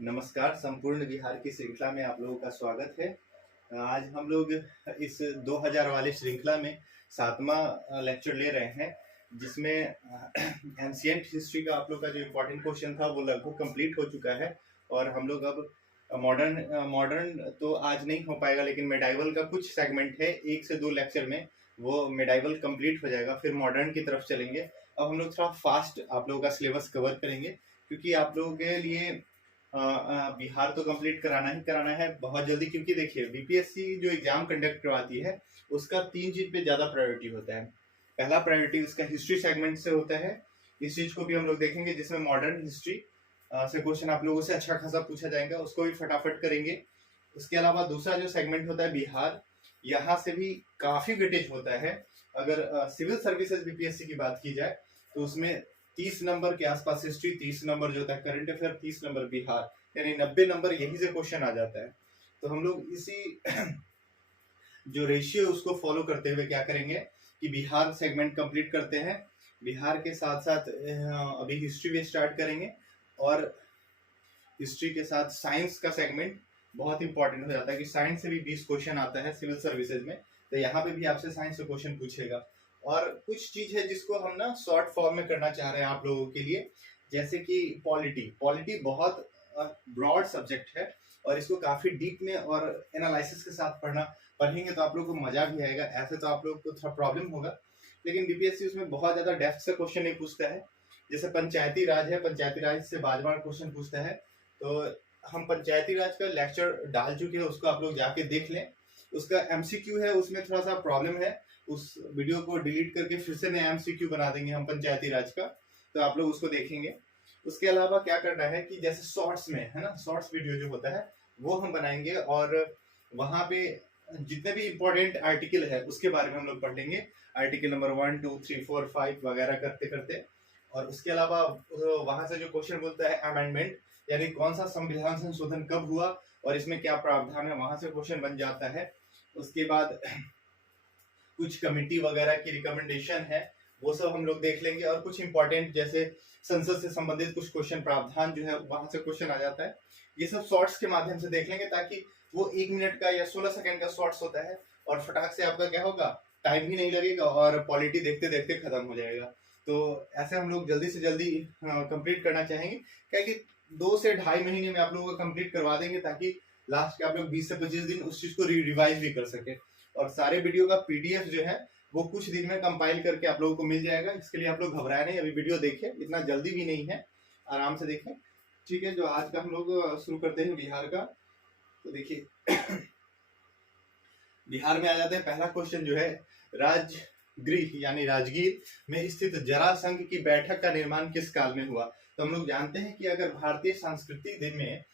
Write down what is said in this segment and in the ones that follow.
नमस्कार, संपूर्ण बिहार की श्रृंखला में आप लोगों का स्वागत है। आज हम लोग इस 2000 वाली श्रृंखला में 7वां लेक्चर ले रहे हैं, जिसमें एंशिएंट हिस्ट्री का आप लोग का जो इम्पोर्टेंट क्वेश्चन था वो लगभग कंप्लीट हो चुका है। और हम लोग अब मॉडर्न तो आज नहीं हो पाएगा, लेकिन मेडाइवल का कुछ सेगमेंट है, 1 से 2 लेक्चर में वो मेडाइवल कंप्लीट हो जाएगा, फिर मॉडर्न की तरफ चलेंगे। अब हम लोग थोड़ा फास्ट आप लोगों का सिलेबस कवर करेंगे, क्योंकि आप लोगों के लिए बिहार तो कंप्लीट कराना है बहुत जल्दी। क्योंकि देखिए, बीपीएससी जो एग्जाम कंडक्ट करवाती है उसका 3 चीज पे ज्यादा प्रायोरिटी होता है। पहला प्रायोरिटी उसका हिस्ट्री सेगमेंट से होता है, इस चीज को भी हम लोग देखेंगे, जिसमें मॉडर्न हिस्ट्री से क्वेश्चन आप लोगों से अच्छा खासा पूछा जाएगा, उसको भी फटाफट करेंगे। उसके अलावा दूसरा जो सेगमेंट होता है बिहार, यहाँ से भी काफी वेटेज होता है। अगर सिविल सर्विसेज बीपीएससी की बात की जाए तो उसमें 30 नंबर के आसपास हिस्ट्री, 30 नंबर जो होता है करंट अफेयर, 30 नंबर बिहार, यानी 90 नंबर यही से क्वेश्चन आ जाता है। तो हम लोग इसी जो रेशियो उसको फॉलो करते हुए क्या करेंगे कि बिहार सेगमेंट कंप्लीट करते हैं। बिहार के साथ साथ अभी हिस्ट्री भी स्टार्ट करेंगे, और हिस्ट्री के साथ साइंस का सेगमेंट बहुत इंपॉर्टेंट हो जाता है कि साइंस से भी 20 क्वेश्चन आता है सिविल सर्विसेज में, तो यहाँ पे भी आपसे साइंस से क्वेश्चन पूछेगा। और कुछ चीज है जिसको हम ना शॉर्ट फॉर्म में करना चाह रहे हैं आप लोगों के लिए, जैसे कि पॉलिटी बहुत ब्रॉड सब्जेक्ट है, और इसको काफी डीप में और एनालिसिस के साथ पढ़ेंगे तो आप लोग को मजा भी आएगा। ऐसे तो आप लोग को थोड़ा प्रॉब्लम होगा, लेकिन बीपीएससी उसमें बहुत ज्यादा डेप्थ से क्वेश्चन नहीं पूछता है। जैसे पंचायती राज है, पंचायती राज से बार क्वेश्चन पूछता है, तो हम पंचायती राज का लेक्चर डाल चुके हैं, उसको आप लोग जाके देख लें। उसका एमसीक्यू है, उसमें थोड़ा सा प्रॉब्लम है, उस वीडियो को डिलीट करके फिर से नया एमसीक्यू बना देंगे हम पंचायती राज का, तो आप लोग उसको देखेंगे। उसके अलावा क्या करना है कि जैसे शॉर्ट्स में है ना, शॉर्ट्स वीडियो जो होता है वो हम बनाएंगे, और वहां पे जितने भी इंपॉर्टेंट आर्टिकल है उसके बारे में हम लोग पढ़ लेंगे, आर्टिकल नंबर 1, 2, 3, 4, 5 वगैरह करते करते। और उसके अलावा वहां से जो क्वेश्चन बोलता है अमेंडमेंट, यानी कौन सा संविधान संशोधन कब हुआ और इसमें क्या प्रावधान है, वहां से क्वेश्चन बन जाता है। उसके बाद कुछ कमिटी वगैरह की रिकमेंडेशन है, वो सब हम लोग देख लेंगे। और कुछ इंपॉर्टेंट जैसे संसद से संबंधित कुछ क्वेश्चन प्रावधान जो है वहां से क्वेश्चन आ जाता है, ये सब शॉर्ट्स के माध्यम से देख लेंगे, ताकि वो 1 मिनट का या 16 सेकंड का शॉर्ट्स होता है, और फटाक से आपका क्या होगा, टाइम भी नहीं लगेगा और पॉलिटी देखते देखते खत्म हो जाएगा। तो ऐसे हम लोग जल्दी से जल्दी कंप्लीट करना चाहेंगे, क्या कि 2 से ढाई महीने में आप लोगों को कंप्लीट करवा देंगे, ताकि लास्ट के आप लोग 20 से 25 दिन उस चीज को रिवाइज भी कर सके। और सारे वीडियो का पीडीएफ जो है वो कुछ दिन में कंपाइल करके आप लोगों को मिल जाएगा, इसके लिए आप लोग घबराए नहीं, अभी वीडियो देखें, इतना जल्दी भी नहीं है, आराम से देखें। ठीक है, जो आज का हम लोग शुरू करते हैं बिहार का, तो देखिए बिहार में आ जाते हैं। पहला क्वेश्चन जो है, राजगृह यानी राजगीर में स्थित जरासंघ की बैठक का निर्माण किस काल में हुआ। तो हम लोग जानते हैं कि अगर भारतीय संस्कृति में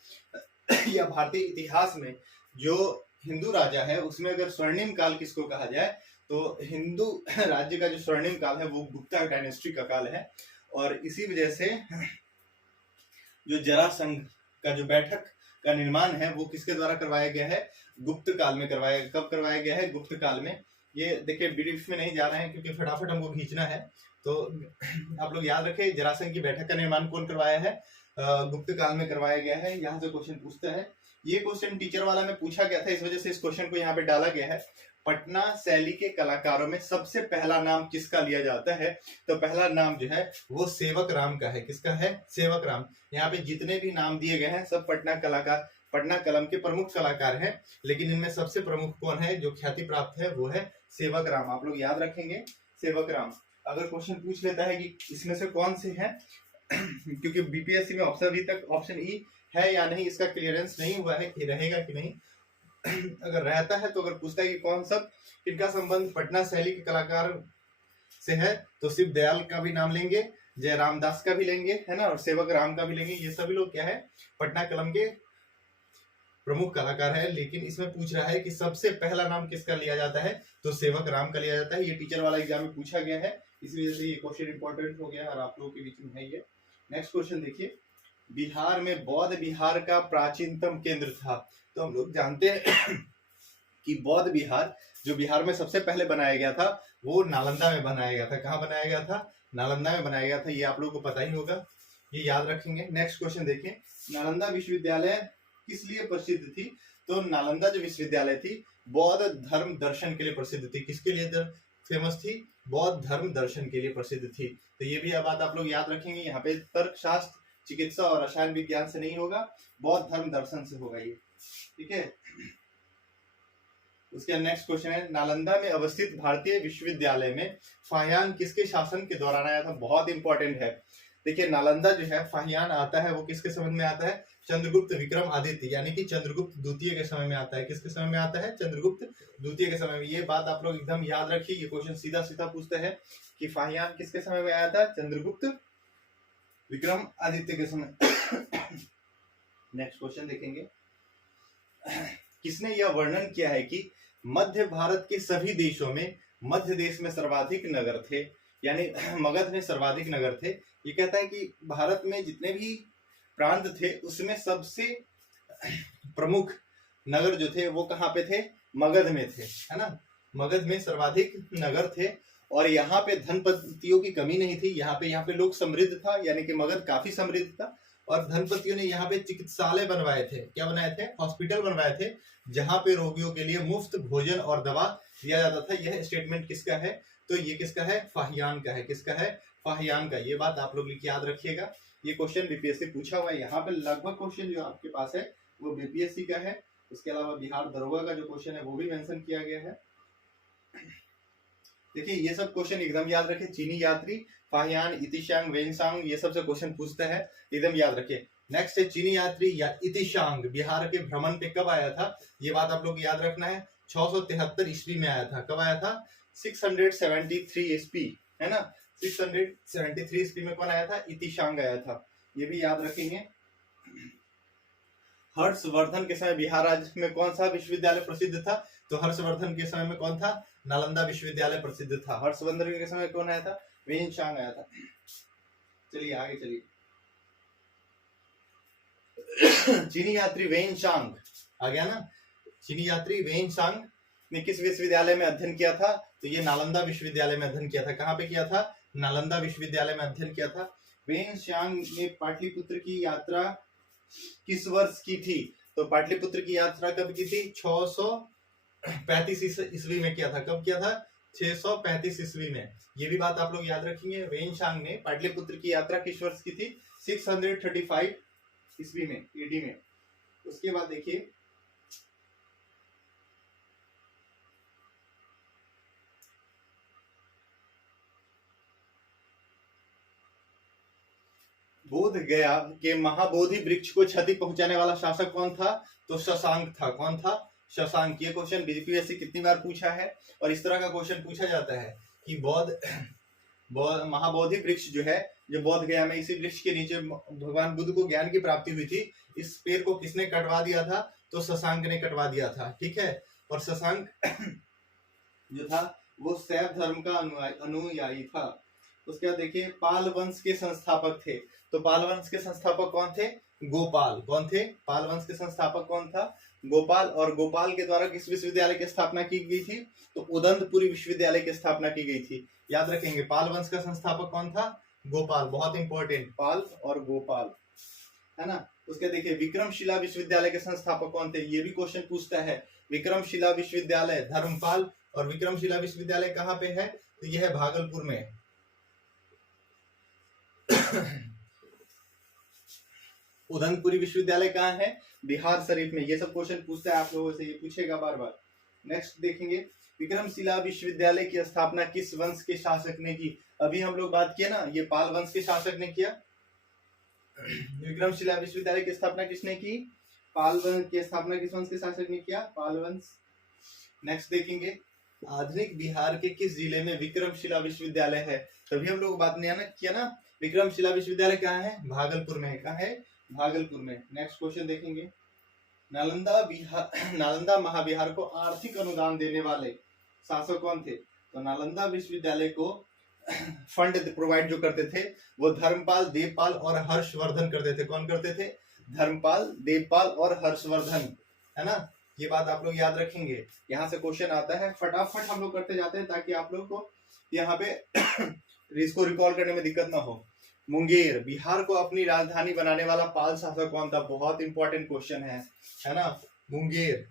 या भारतीय इतिहास में जो हिंदू राजा है उसमें अगर स्वर्णिम काल किसको कहा जाए, तो हिंदू राज्य का जो स्वर्णिम काल है वो गुप्ता डायनेस्टी का काल है। और इसी वजह से जो जरासंघ का जो बैठक का निर्माण है वो किसके द्वारा करवाया गया है, गुप्त काल में करवाया। कब करवाया गया है, गुप्त काल में। ये देखिए, ब्रीफ में नहीं जा रहे हैं क्योंकि फटाफट हमको खींचना है, तो आप लोग याद रखें, जरासंघ की बैठक का निर्माण कौन करवाया है, गुप्त काल में करवाया गया है। यहाँ से क्वेश्चन पूछता है, ये क्वेश्चन टीचर वाला में पूछा गया था, इस वजह से इस क्वेश्चन को यहाँ पे डाला गया है। पटना शैली के कलाकारों में सबसे पहला नाम किसका लिया जाता है, तो पहला नाम जो है वो सेवक राम का है। किसका है, सेवक राम। यहाँ पे जितने भी नाम दिए गए हैं सब पटना कलम के प्रमुख कलाकार हैं, लेकिन इनमें सबसे प्रमुख कौन है, जो ख्याति प्राप्त है, वो है सेवक राम। आप लोग याद रखेंगे सेवक राम। अगर क्वेश्चन पूछ लेता है कि इसमें से कौन से हैं क्योंकि बीपीएससी में ऑप्शन अभी तक ऑप्शन ई है या नहीं, इसका क्लियरेंस नहीं हुआ है कि रहेगा कि नहीं। अगर रहता है तो अगर पूछता है कि कौन सब किनका संबंध पटना शैली के कलाकार से है, तो शिव दयाल का भी नाम लेंगे, जय रामदास का भी लेंगे, है ना, और सेवक राम का भी लेंगे। ये सभी लोग क्या है, पटना कलम के प्रमुख कलाकार है। लेकिन इसमें पूछ रहा है कि सबसे पहला नाम किसका लिया जाता है, तो सेवक राम का लिया जाता है। ये टीचर वाला एग्जाम में पूछा गया है, इसी वजह से ये क्वेश्चन इंपॉर्टेंट हो गया और आप लोगों के बीच में है ये। नेक्स्ट क्वेश्चन देखिए, बिहार में बौद्ध विहार का प्राचीनतम केंद्र था। तो हम लोग जानते हैं कि बौद्ध विहार जो बिहार में सबसे पहले बनाया गया था वो नालंदा में बनाया गया था। कहाँ बनाया गया था, नालंदा में बनाया गया था, ये आप लोगों को पता ही होगा। ये याद रखेंगे। नेक्स्ट क्वेश्चन देखिए, नालंदा विश्वविद्यालय किस लिए प्रसिद्ध थी? तो नालंदा जो विश्वविद्यालय थी बौद्ध धर्म दर्शन के लिए प्रसिद्ध थी। किसके लिए फेमस थी? बौद्ध धर्म दर्शन के लिए प्रसिद्ध थी। तो ये भी बात आप लोग याद रखेंगे। यहाँ पे तर्कशास्त्र, चिकित्सा और रसायन विज्ञान से नहीं होगा, बौद्ध धर्म दर्शन से होगा ये, ठीक है। उसके नेक्स्ट क्वेश्चन है, नालंदा में अवस्थित भारतीय विश्वविद्यालय में फाहियान किसके शासन के दौरान आया था? बहुत इंपॉर्टेंट है। देखिए नालंदा जो है, फाहियान आता है वो किसके समय में आता है? चंद्रगुप्त विक्रम आदित्य यानी कि चंद्रगुप्त द्वितीय के समय में आता है। किसके समय में आता है? चंद्रगुप्त द्वितीय के समय में। ये बात आप लोग एकदम याद रखिए, ये क्वेश्चन सीधा सीधा पूछते हैं कि फाहियान किसके समय में आया था? चंद्रगुप्त विक्रम आदित्य के समय। नेक्स्ट क्वेश्चन देखेंगे, किसने यह वर्णन किया है कि मध्य भारत के सभी देशों में मध्य देश में सर्वाधिक नगर थे, यानी मगध में सर्वाधिक नगर थे। ये कहता है कि भारत में जितने भी प्रांत थे उसमें सबसे प्रमुख नगर जो थे वो कहाँ पे थे? मगध में थे, है ना। मगध में सर्वाधिक नगर थे और यहाँ पे धनपतियों की कमी नहीं थी। यहाँ पे लोग समृद्ध था, यानी कि मगध काफी समृद्ध था। और धनपतियों ने यहाँ पे चिकित्सालय बनवाए थे। क्या बनाए थे? हॉस्पिटल बनवाए थे, जहाँ पे रोगियों के लिए मुफ्त भोजन और दवा दिया जाता था। यह स्टेटमेंट किसका है? तो ये किसका है? फाहियान का है। किसका है? फाहियान का। ये बात आप लोग याद रखिएगा, ये क्वेश्चन बीपीएससी पूछा हुआ है। यहाँ पे लगभग क्वेश्चन जो आपके पास है वो बीपीएससी का है। उसके अलावा बिहार दरोगा का जो क्वेश्चन है वो भी मेंशन किया गया है। देखिए ये सब क्वेश्चन एकदम याद रखें। चीनी यात्री, फाहियान, इतिशांग, वेनसांग, ये सब से क्वेश्चन पूछते हैं, एकदम याद रखिए। नेक्स्ट है चीनी यात्री या इतिशांग बिहार के भ्रमण पे कब आया था? ये बात आप लोग याद रखना है। 673 ईस्वी में आया था। कब आया था? 673 ईस्वी, है ना। 673 ईस्वी में कौन आया था? इतिशांग आया था। ये भी याद रखेंगे। हर्षवर्धन के समय बिहार राज्य में कौन सा विश्वविद्यालय प्रसिद्ध था? तो हर्षवर्धन के समय में कौन था? नालंदा विश्वविद्यालय प्रसिद्ध था। हर्षवर्धन के समय कौन आया था? वेनशांग आया था। चलिए आगे चलिए। चीनी यात्री वेनशांग आ गया ना। चीनी यात्री वेनशांग ने किस विश्वविद्यालय में अध्ययन किया था? तो ये नालंदा विश्वविद्यालय में अध्ययन किया था। कहाँ पे किया था? नालंदा विश्वविद्यालय में अध्ययन किया था। वेनशांग ने पाटलिपुत्र की यात्रा किस वर्ष की थी? तो पाटलिपुत्र की यात्रा कब की थी? 635 ईस्वी में किया था। कब किया था? 635 ईस्वी में। ये भी बात आप लोग याद रखेंगे। वेनशांग ने पाटलिपुत्र की यात्रा किस वर्ष की थी? 635 ईस्वी में, एडी में। उसके बाद देखिए, बोध गया के महाबोधि वृक्ष को क्षति पहुंचाने वाला शासक कौन था? तो शशांक था। कौन था? शशांक। ये क्वेश्चन बीपीएससी कितनी बार पूछा है और इस तरह का क्वेश्चन पूछा जाता है कि महाबोधि वृक्ष जो है, जो बोध गया में, इसी वृक्ष के नीचे भगवान बुद्ध को ज्ञान की प्राप्ति हुई थी। इस पेड़ को किसने कटवा दिया था? तो शशांक ने कटवा दिया था, ठीक है। और शशांक जो था वो शैव धर्म का अनुयायी था। उसके बाद देखिए, पाल वंश के संस्थापक थे। तो पाल वंश के संस्थापक कौन थे? गोपाल। कौन थे? पाल वंश के संस्थापक कौन था? गोपाल। और गोपाल के द्वारा किस विश्वविद्यालय की स्थापना की गई थी? तो उदंतपुरी विश्वविद्यालय की स्थापना की गई थी। याद रखेंगे, पाल वंश का संस्थापक कौन था? गोपाल। बहुत इंपॉर्टेंट, पाल और गोपाल, है ना। उसके देखिए, विक्रमशिला विश्वविद्यालय के संस्थापक कौन थे? ये भी क्वेश्चन पूछता है। विक्रमशिला विश्वविद्यालय, धर्मपाल। और विक्रमशिला विश्वविद्यालय कहाँ पे है? तो यह है भागलपुर में। उदंतपुरी विश्वविद्यालय कहाँ है? बिहार शरीफ में। ये सब क्वेश्चन पूछता है आप लोगों से, ये पूछेगा बार बार। नेक्स्ट देखेंगे, विक्रमशिला विश्वविद्यालय की स्थापना किस वंश के शासक ने की? अभी हम लोग बात किया ना, ये पाल वंश के शासक ने किया। विक्रमशिला विश्वविद्यालय की स्थापना किसने की? पाल वंश की स्थापना किस वंश के शासक ने किया? पाल वंश। नेक्स्ट देखेंगे, आधुनिक बिहार के किस जिले में विक्रमशिला विश्वविद्यालय है? तभी हम लोग बात नहीं किया ना। विक्रमशिला विश्वविद्यालय कहाँ है? भागलपुर में है। कहाँ है? भागलपुर में। नेक्स्ट क्वेश्चन देखेंगे, नालंदा महाविहार को आर्थिक अनुदान देने वाले शासक कौन थे? तो नालंदा विश्वविद्यालय को फंड प्रोवाइड जो करते थे वो धर्मपाल, देवपाल और हर्षवर्धन करते थे। कौन करते थे? धर्मपाल, देवपाल और हर्षवर्धन, है ना। ये बात आप लोग याद रखेंगे। यहाँ से क्वेश्चन आता है, फटाफट हम लोग करते जाते हैं ताकि आप लोग को यहाँ पे इसको रिकॉल करने में दिक्कत ना हो। मुंगेर, बिहार को अपनी राजधानी बनाने वाला पाल शासक कौन था? बहुत इंपॉर्टेंट क्वेश्चन है ना। मुंगेर,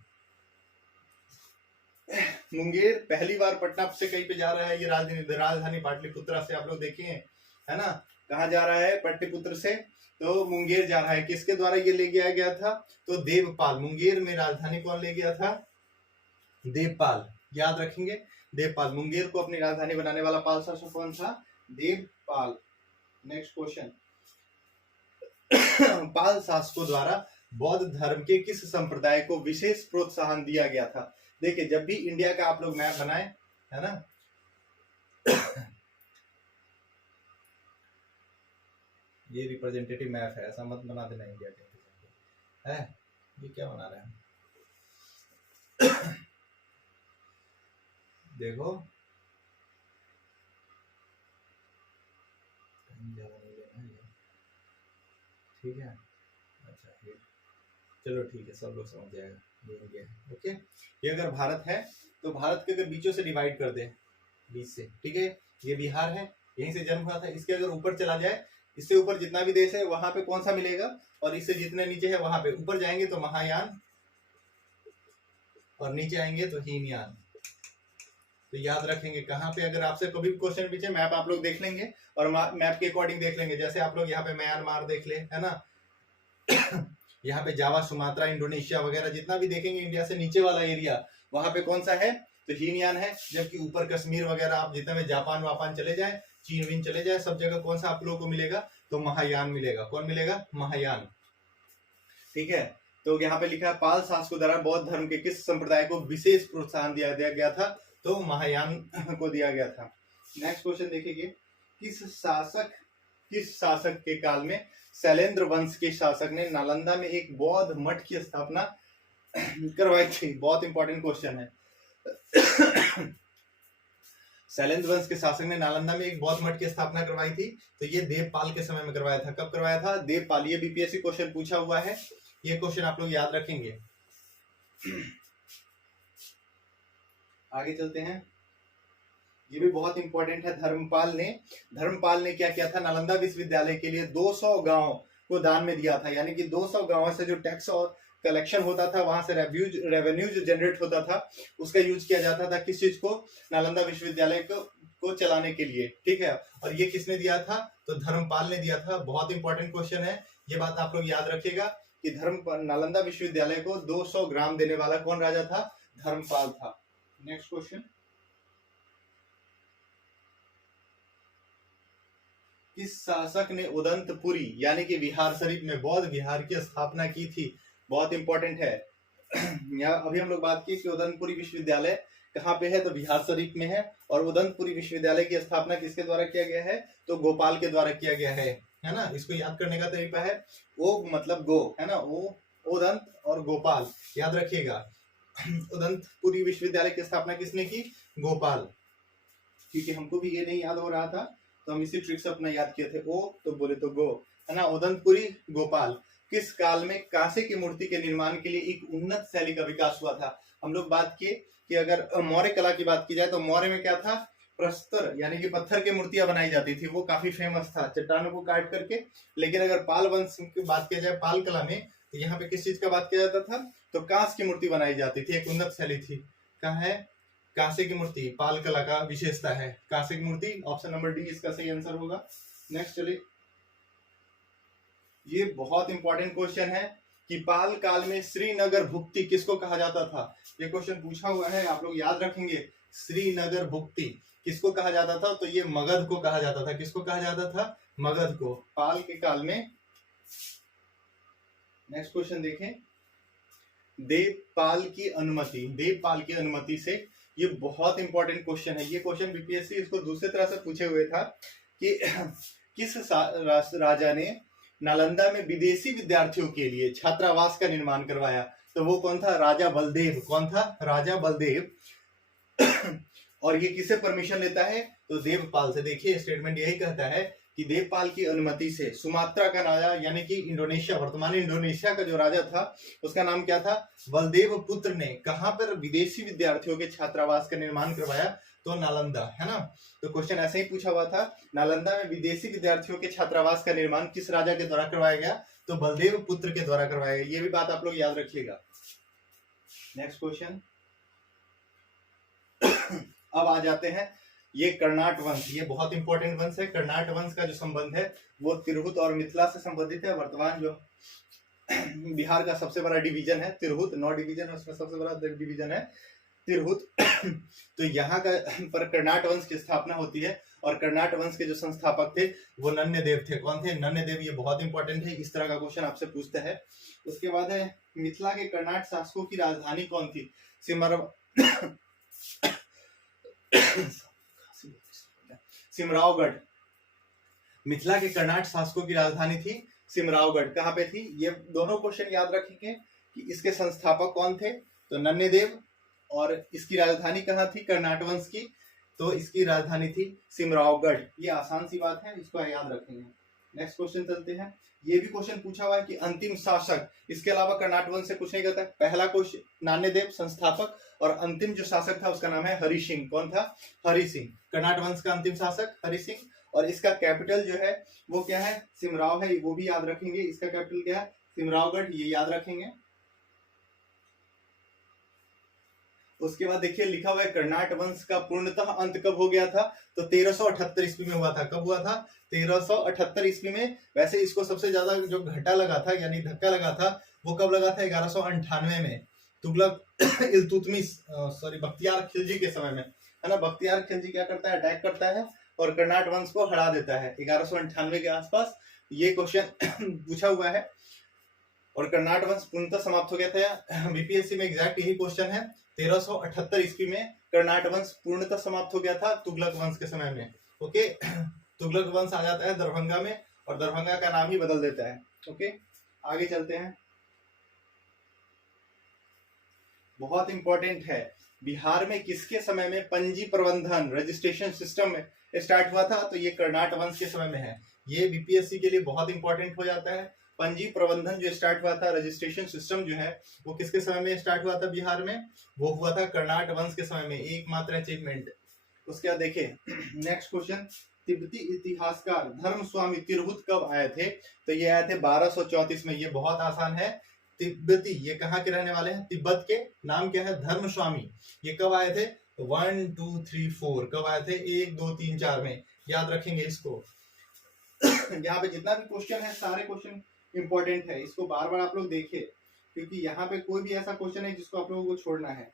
मुंगेर पहली बार पटना से कहीं पे जा रहा है, ये राजधानी पाटलिपुत्रा से, आप लोग देखिए है ना, कहाँ जा रहा है? पाटलिपुत्र से, तो मुंगेर जा रहा है। किसके द्वारा ये ले गया गया था? तो देवपाल। मुंगेर में राजधानी कौन ले गया था? देवपाल, याद रखेंगे, देवपाल। मुंगेर को अपनी राजधानी बनाने वाला पाल शासक कौन था? देवपाल। नेक्स्ट क्वेश्चन, पाल शासकों द्वारा बौद्ध धर्म के किस संप्रदाय को विशेष प्रोत्साहन दिया गया था? देखिए, जब भी इंडिया का आप लोग मैप बनाए, है ना, ये रिप्रेजेंटेटिव मैप है, ऐसा मत बना देना इंडिया के, है ये क्या बना रहे हैं? देखो, ठीक है, अच्छा चलो ठीक है, सब लोग समझ जाएगा, ये इंडिया है। ओके, ये अगर भारत है तो भारत के अगर बीचों से डिवाइड कर दे, बीच से, ठीक है, ये बिहार है, यहीं से जन्म हुआ था, इसके अगर ऊपर चला जाए, इससे ऊपर जितना भी देश है वहां पे कौन सा मिलेगा, और इससे जितने नीचे है वहां पे, ऊपर जाएंगे तो महायान और नीचे आएंगे तो हीनयान। तो याद रखेंगे, कहाँ पे अगर आपसे कभी क्वेश्चन पूछे, मैप आप लोग देख लेंगे और मैप के अकॉर्डिंग देख लेंगे। जैसे आप लोग यहाँ पे म्यांमार देख ले, है ना, यहाँ पे जावा, सुमात्रा, इंडोनेशिया वगैरह जितना भी देखेंगे इंडिया से नीचे वाला एरिया, वहां पे कौन सा है? तो हीनयान है। जबकि ऊपर कश्मीर वगैरह, आप जितने में जापान वापान चले जाए, चीन विन चले जाए, सब जगह कौन सा आप लोगों को मिलेगा? तो महायान मिलेगा। कौन मिलेगा? महायान। ठीक है, तो यहाँ पे लिखा है पाल शासकों द्वारा बौद्ध धर्म के किस संप्रदाय को विशेष प्रोत्साहन दिया गया था? तो महायान को दिया गया था। नेक्स्ट क्वेश्चन देखिए, किस शासक के काल में शैलेंद्र वंश के शासक ने नालंदा में एक बौद्ध मठ की स्थापना करवाई थी? बहुत इंपॉर्टेंट क्वेश्चन है। शैलेंद्र वंश के शासक ने नालंदा में एक बौद्ध मठ की स्थापना करवाई थी, तो ये देवपाल के समय में करवाया था। कब करवाया था? देवपाल। ये बीपीएससी क्वेश्चन पूछा हुआ है, ये क्वेश्चन आप लोग याद रखेंगे। आगे चलते हैं, ये भी बहुत इंपॉर्टेंट है। धर्मपाल ने क्या किया था? नालंदा विश्वविद्यालय के लिए 200 गांव को दान में दिया था। यानी कि 200 गांवों से जो टैक्स और कलेक्शन होता था, वहां से रेवेन्यू जो जनरेट होता था, उसका यूज किया जाता था किस चीज को? नालंदा विश्वविद्यालय को चलाने के लिए। ठीक है, और ये किसने दिया था? तो धर्मपाल ने दिया था। बहुत इंपॉर्टेंट क्वेश्चन है, ये बात आप लोग याद रखिएगा कि नालंदा विश्वविद्यालय को 200 ग्राम देने वाला कौन राजा था? धर्मपाल था। नेक्स्ट क्वेश्चन, किस शासक ने उदंतपुरी यानी कि बिहार शरीफ में बौद्ध विहार की स्थापना की थी? बहुत इंपॉर्टेंट है। यहाँ अभी हम लोग बात की कि उदंतपुरी विश्वविद्यालय कहाँ पे है? तो बिहार शरीफ में है। और उदंतपुरी विश्वविद्यालय की स्थापना किसके द्वारा किया गया है? तो गोपाल के द्वारा किया गया है ना। इसको याद करने का तरीका है, ओ मतलब गो, है ना, ओ उदंत और गोपाल, याद रखिएगा। उदंतपुरी विश्वविद्यालय की स्थापना किसने की? गोपाल। क्योंकि हमको भी ये नहीं याद हो रहा था, तो हम इसी ट्रिक से अपना याद किए थे। ओ तो बोले तो गो, है ना। उदंतपुरी, गोपाल। किस काल में कांसे की मूर्ति के निर्माण के लिए एक उन्नत शैली का विकास हुआ था? हम लोग बात किए कि अगर मौर्य कला की बात की जाए तो मौर्य में क्या था? प्रस्तर यानी कि पत्थर की मूर्तियां बनाई जाती थी, वो काफी फेमस था, चट्टानों को काट करके। लेकिन अगर पाल वंश की बात किया जाए, पाल कला में, तो यहाँ पे किस चीज का बात किया जाता था? तो कांस की मूर्ति बनाई जाती थी, एक उन्नत शैली थी। कहाँ है? कांसे की मूर्ति पाल कला का विशेषता है, कांसे की मूर्ति। ऑप्शन नंबर डी इसका सही आंसर होगा। नेक्स्ट चलिए, ये बहुत इंपॉर्टेंट क्वेश्चन है कि पाल काल में श्रीनगर भुक्ति किसको कहा जाता था? ये क्वेश्चन पूछा हुआ है, आप लोग याद रखेंगे। श्रीनगर भुक्ति किसको कहा जाता था? तो ये मगध को कहा जाता था। किसको कहा जाता था? मगध को, पाल के काल में। नेक्स्ट क्वेश्चन देखें, देवपाल की अनुमति से, ये बहुत इंपॉर्टेंट क्वेश्चन है। ये क्वेश्चन बीपीएससी इसको दूसरे तरह से पूछे हुए था कि किस राजा ने नालंदा में विदेशी विद्यार्थियों के लिए छात्रावास का निर्माण करवाया? तो वो कौन था? राजा बलदेव। कौन था? राजा बलदेव। और ये किसे परमिशन लेता है? तो देवपाल से। देखिए, स्टेटमेंट यही कहता है कि देवपाल की अनुमति से सुमात्रा का राजा यानी कि इंडोनेशिया, वर्तमान इंडोनेशिया का जो राजा था, उसका नाम क्या था? बलदेव पुत्र ने कहां पर विदेशी विद्यार्थियों के छात्रावास का निर्माण करवाया? तो नालंदा, है ना। तो क्वेश्चन ऐसे ही पूछा हुआ था, नालंदा में विदेशी विद्यार्थियों के छात्रावास का निर्माण किस राजा के द्वारा करवाया गया, तो बलदेव पुत्र के द्वारा करवाया गया। ये भी बात आप लोग याद रखिएगा। Next question. अब आ जाते हैं ये कर्नाट वंश, ये बहुत इंपॉर्टेंट वंश है। कर्नाट वंश का जो संबंध है वो तिरहुत और मिथिला से संबंधित है। वर्तमान जो बिहार का सबसे बड़ा डिवीजन है तिरहुत, 9 डिवीजन है उसमें सबसे बड़ा डिवीजन है तिरहुत। तो यहाँ का पर कर्नाट वंश की स्थापना होती है और कर्नाट वंश के जो संस्थापक थे वो नन्यदेव थे। कौन थे? नन्यदेव। ये बहुत इंपॉर्टेंट है, इस तरह का क्वेश्चन आपसे पूछता है। उसके बाद है मिथिला के कर्नाट शासकों की राजधानी कौन थी? सिमरावगढ़। मिथिला के कर्नाट शासकों की राजधानी थी सिमरावगढ़। कहाँ पे थी? ये दोनों क्वेश्चन याद रखेंगे कि इसके संस्थापक कौन थे, तो नन्यदेव, और इसकी राजधानी कहाँ थी कर्नाट वंश की, तो इसकी राजधानी थी सिमरावगढ़। ये आसान सी बात है, इसको याद रखेंगे। नेक्स्ट क्वेश्चन चलते हैं। ये भी क्वेश्चन पूछा हुआ है कि अंतिम शासक, इसके अलावा कर्नाट वंश से कुछ नहीं कहता है। पहला क्वेश्चन नान्यदेव संस्थापक, और अंतिम जो शासक था उसका नाम है हरि सिंह। कौन था? हरि सिंह। कर्नाट वंश का अंतिम शासक हरि सिंह। और इसका कैपिटल जो है वो क्या है? सिमराव है, वो भी याद रखेंगे। इसका कैपिटल क्या है? सिमरावगढ़, ये याद रखेंगे। उसके बाद देखिए लिखा हुआ है कर्नाट वंश का पूर्णतः अंत कब हो गया था, तो 1378 ईस्वी में हुआ था। कब हुआ था? 1378 ईस्वी में। वैसे इसको सबसे ज्यादा जो घाटा लगा था यानी धक्का लगा था वो कब लगा था? 1198 में, तुगलक इल्तुतमिश बख्तियार खिलजी के समय में, है ना। बख्तियार खिलजी क्या करता है? अटैक करता है और कर्नाट वंश को हरा देता है 1198 के आसपास। ये क्वेश्चन पूछा हुआ है और कर्नाट वंश पूर्णतः समाप्त हो गया था। बीपीएससी में एग्जैक्ट यही क्वेश्चन है। 1378 ईस्वी में कर्नाट वंश पूर्णतः समाप्त हो गया था तुगलक वंश के समय में। ओके, तुगलक वंश आ जाता है दरभंगा में और दरभंगा का नाम ही बदल देता है। ओके, आगे चलते हैं। बहुत इंपॉर्टेंट है, बिहार में किसके समय में पंजी प्रबंधन रजिस्ट्रेशन सिस्टम स्टार्ट हुआ था? तो ये कर्नाट वंश के समय में है। ये बीपीएससी के लिए बहुत इंपॉर्टेंट हो जाता है। पंजी प्रबंधन जो स्टार्ट हुआ था, रजिस्ट्रेशन सिस्टम जो है वो किसके समय में स्टार्ट हुआ था बिहार में? वो हुआ था कर्नाट वंश के समय में। एकमात्र अचीवमेंट। उसके बाद देखिए नेक्स्ट क्वेश्चन। तिब्बती इतिहासकार धर्म स्वामी तिरहुत कब आए थे? तो ये आए थे 1234 में। ये बहुत आसान है। तिब्बती, ये कहाँ के रहने वाले हैं? तिब्बत के। नाम क्या है? धर्म स्वामी। ये कब आए थे? 1 2 3 4 कब आए थे? 1 2 3 4 में। याद रखेंगे इसको। यहाँ पे जितना भी क्वेश्चन है सारे क्वेश्चन इंपॉर्टेंट है, इसको बार बार आप लोग देखिए क्योंकि यहाँ पे कोई भी ऐसा क्वेश्चन है जिसको आप लोगों को छोड़ना है।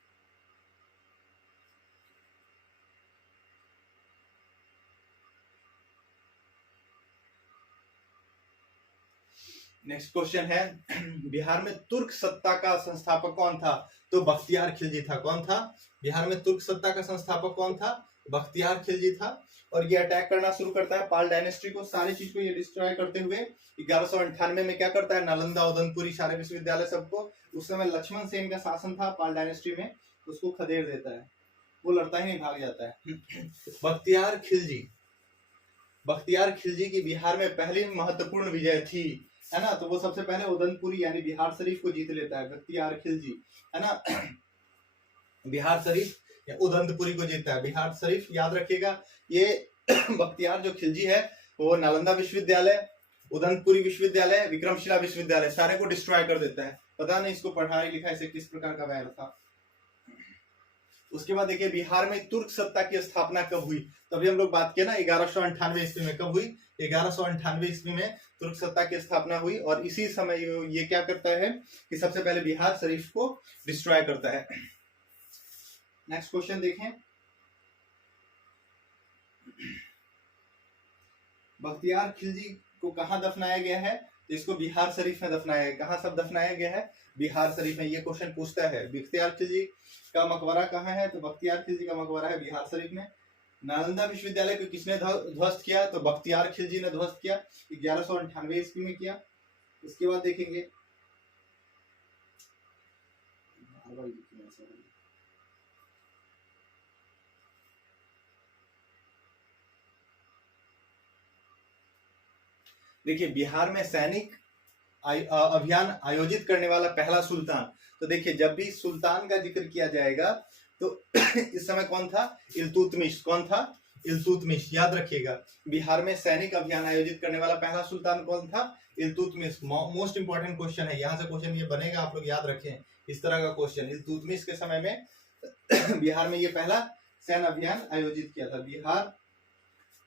नेक्स्ट क्वेश्चन है बिहार में तुर्क सत्ता का संस्थापक कौन था? तो बख्तियार खिलजी था। कौन था? बिहार में तुर्क सत्ता का संस्थापक कौन था? बख्तियार खिलजी था। और ये अटैक करना शुरू करता है पाल डायनेस्टी को, सारी चीज को ये डिस्ट्रॉय करते हुए 1198 में क्या करता है? नालंदा, उदयपुरी सारे विश्वविद्यालय सबको, उस समय लक्ष्मण सेन का शासन था पाल डायनेस्टी में, उसको खदेड़ देता है। वो लड़ता ही नहीं, भाग जाता है। बख्तियार खिलजी, बख्तियार खिलजी की बिहार में पहली महत्वपूर्ण विजय थी, है ना। तो वो सबसे पहले उदयपुरी यानी बिहार शरीफ को जीत लेता है बख्तियार खिलजी, है ना। बिहार शरीफ या उदयपुरी को जीतता है। बिहार शरीफ याद रखिएगा। ये बख्तियार जो खिलजी है वो नालंदा विश्वविद्यालय, उदयपुरी विश्वविद्यालय, विक्रमशिला विश्वविद्यालय सारे को डिस्ट्रॉय कर देता है। पता नहीं इसको पढ़ाई लिखाई से किस प्रकार का वैर था। उसके बाद देखिए बिहार में तुर्क सत्ता की स्थापना कब हुई? तो अभी हम लोग बात किया ना 1198 ईस्वी में। कब हुई? 1198 ईस्वी में तुर्क सत्ता की स्थापना हुई। और इसी समय ये क्या करता है कि सबसे पहले बिहार शरीफ को डिस्ट्रॉय करता है। नेक्स्ट क्वेश्चन देखें। बख्तियार खिलजी को कहाँ दफनाया गया है? तो इसको बिहार शरीफ में दफनाया गया। कहाँ सब दफनाया गया है? बिहार शरीफ में। ये क्वेश्चन पूछता है बख्तियार खिलजी का मकबरा कहाँ है? तो बख्तियार खिलजी का मकबरा है बिहार शरीफ में। नालंदा विश्वविद्यालय को किसने ध्वस्त किया? तो बख्तियार खिलजी ने ध्वस्त किया, 1198 ईस्वी में किया। उसके बाद देखेंगे देखिए बिहार में सैनिक अभियान आयोजित करने वाला पहला सुल्तान। तो देखिए जब भी सुल्तान का जिक्र किया जाएगा तो इस समय कौन था? इल्तुतमिश। कौन था? इल्तुतमिश। याद रखिएगा, बिहार में सैनिक अभियान आयोजित करने वाला पहला सुल्तान कौन था? इल्तुतमिश। मोस्ट इंपॉर्टेंट क्वेश्चन है, यहाँ से क्वेश्चन ये बनेगा, आप लोग याद रखें इस तरह का क्वेश्चन। इल्तुतमिश के समय में बिहार में ये पहला सैन्य अभियान आयोजित किया था।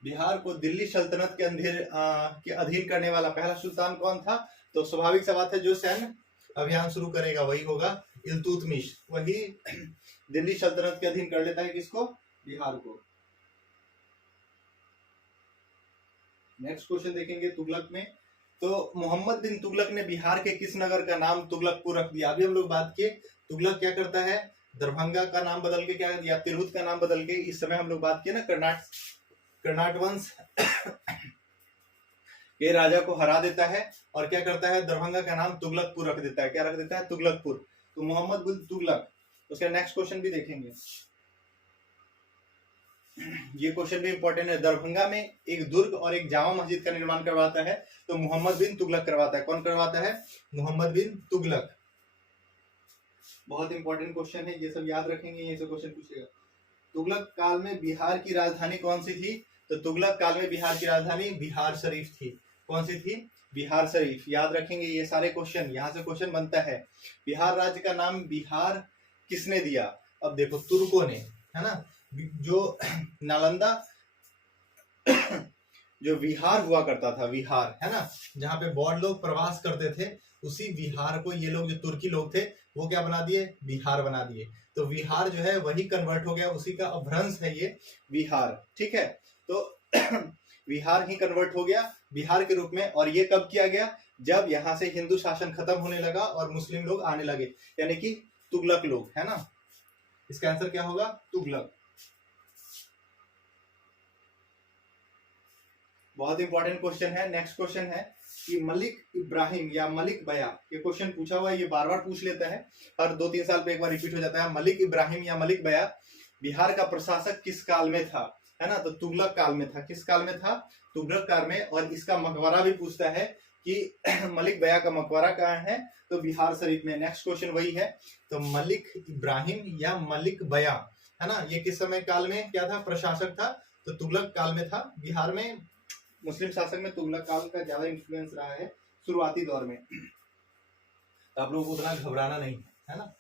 बिहार को दिल्ली सल्तनत के अधीन करने वाला पहला सुल्तान कौन था? तो स्वाभाविक सी बात है, जो सैन्य अभियान शुरू करेगा वही होगा इल्तुतमिश। वही दिल्ली सल्तनत के अधीन कर लेता है किसको? बिहार को। नेक्स्ट क्वेश्चन देखेंगे तुगलक में। तो मोहम्मद बिन तुगलक ने बिहार के किस नगर का नाम तुगलकपुर रख दिया? अभी हम लोग बात किए तुगलक क्या करता है, दरभंगा का नाम बदल के क्या दिया, तिरहुत का नाम बदल के। इस समय हम लोग बात किए ना कर्नाट वंश के राजा को हरा देता है और क्या करता है, दरभंगा का नाम तुगलकपुर रख देता है। क्या रख देता है? तुगलकपुर। तो मोहम्मद बिन तुगलक। उसका नेक्स्ट क्वेश्चन भी देखेंगे, ये क्वेश्चन भी इंपॉर्टेंट है। दरभंगा में एक दुर्ग और एक जामा मस्जिद का निर्माण करवाता है तो मोहम्मद बिन तुगलक करवाता है। कौन करवाता है? मोहम्मद बिन तुगलक। बहुत इंपॉर्टेंट क्वेश्चन है, ये सब याद रखेंगे, ये सब क्वेश्चन पूछेगा। तुगलक काल में बिहार की राजधानी कौन सी थी? तो तुगलक काल में बिहार की राजधानी बिहार शरीफ थी। कौन सी थी? बिहार शरीफ। याद रखेंगे ये सारे क्वेश्चन, यहाँ से क्वेश्चन बनता है। बिहार राज्य का नाम बिहार किसने दिया? अब देखो, तुर्कों ने, है ना। जो नालंदा जो विहार हुआ करता था, विहार, है ना, जहाँ पे बौद्ध लोग प्रवास करते थे, उसी विहार को ये लोग जो तुर्की लोग थे वो क्या बना दिए? बिहार बना दिए। तो विहार जो है वही कन्वर्ट हो गया, उसी का अपभ्रंश है ये बिहार। ठीक है, तो बिहार ही कन्वर्ट हो गया बिहार के रूप में। और ये कब किया गया? जब यहाँ से हिंदू शासन खत्म होने लगा और मुस्लिम लोग आने लगे, यानी कि तुगलक लोग, है ना। इसका आंसर क्या होगा? तुगलक। बहुत इंपॉर्टेंट क्वेश्चन है। नेक्स्ट क्वेश्चन है कि मलिक इब्राहिम या मलिक बया, ये क्वेश्चन पूछा हुआ है, ये बार बार पूछ लेता है, हर 2-3 साल पे एक बार रिपीट हो जाता है। मलिक इब्राहिम या मलिक बया बिहार का प्रशासक किस काल में था? है ना, तो तुगलक काल में था। किस काल में था? तुगलक काल में। और इसका मकबरा भी पूछता है कि मलिक बया का मकबरा कहाँ है? तो बिहार शरीफ में। नेक्स्ट क्वेश्चन वही है, तो मलिक इब्राहिम या मलिक बया, है ना, ये किस समय काल में क्या था? प्रशासक था। तो तुगलक काल में था। बिहार में मुस्लिम शासक में तुगलक काल का ज्यादा इन्फ्लुएंस रहा है शुरुआती दौर में। तो आप लोगों को उतना घबराना नहीं है ना।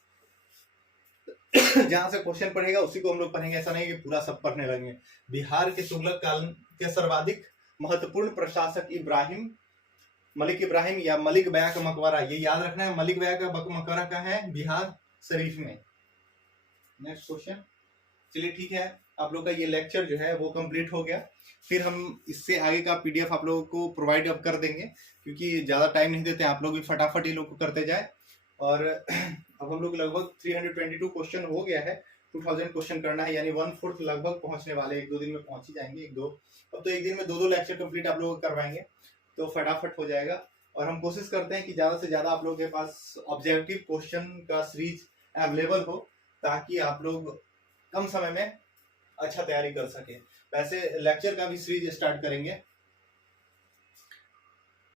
जहां से क्वेश्चन पढ़ेगा उसी को हम लोग पढ़ेंगे, ऐसा नहीं कि पूरा सब पढ़ने लगेंगे। बिहार के तुगलक काल के सर्वाधिक महत्वपूर्ण प्रशासक मलिक इब्राहिम या मलिक बया का मकबरा, ये याद रखना है, मलिक बया का मकबरा कहाँ है? बिहार शरीफ में। Next question. चलिए ठीक है, आप लोग का ये लेक्चर जो है वो कंप्लीट हो गया। फिर हम इससे आगे का पीडीएफ आप लोगों को प्रोवाइड अब कर देंगे, क्योंकि ज़्यादा टाइम नहीं देते, आप लोग भी फटाफट ये लोग को करते जाए। और अब हम लोग लगभग 322 क्वेश्चन हो गया है, 2000 क्वेश्चन करना है, यानी 1/4 लगभग पहुंचने वाले, 1-2 दिन में पहुंच ही जाएंगे। अब तो एक दिन में 2-2 लेक्चर कंप्लीट आप लोग करवाएंगे तो फटाफट हो जाएगा। और हम कोशिश करते हैं कि ज़्यादा से ज़्यादा आप लोगों के पास ऑब्जेक्टिव क्वेश्चन का सीरीज अवेलेबल हो, ताकि आप लोग कम समय में अच्छा तैयारी कर सके। वैसे लेक्चर का भी सीरीज स्टार्ट करेंगे,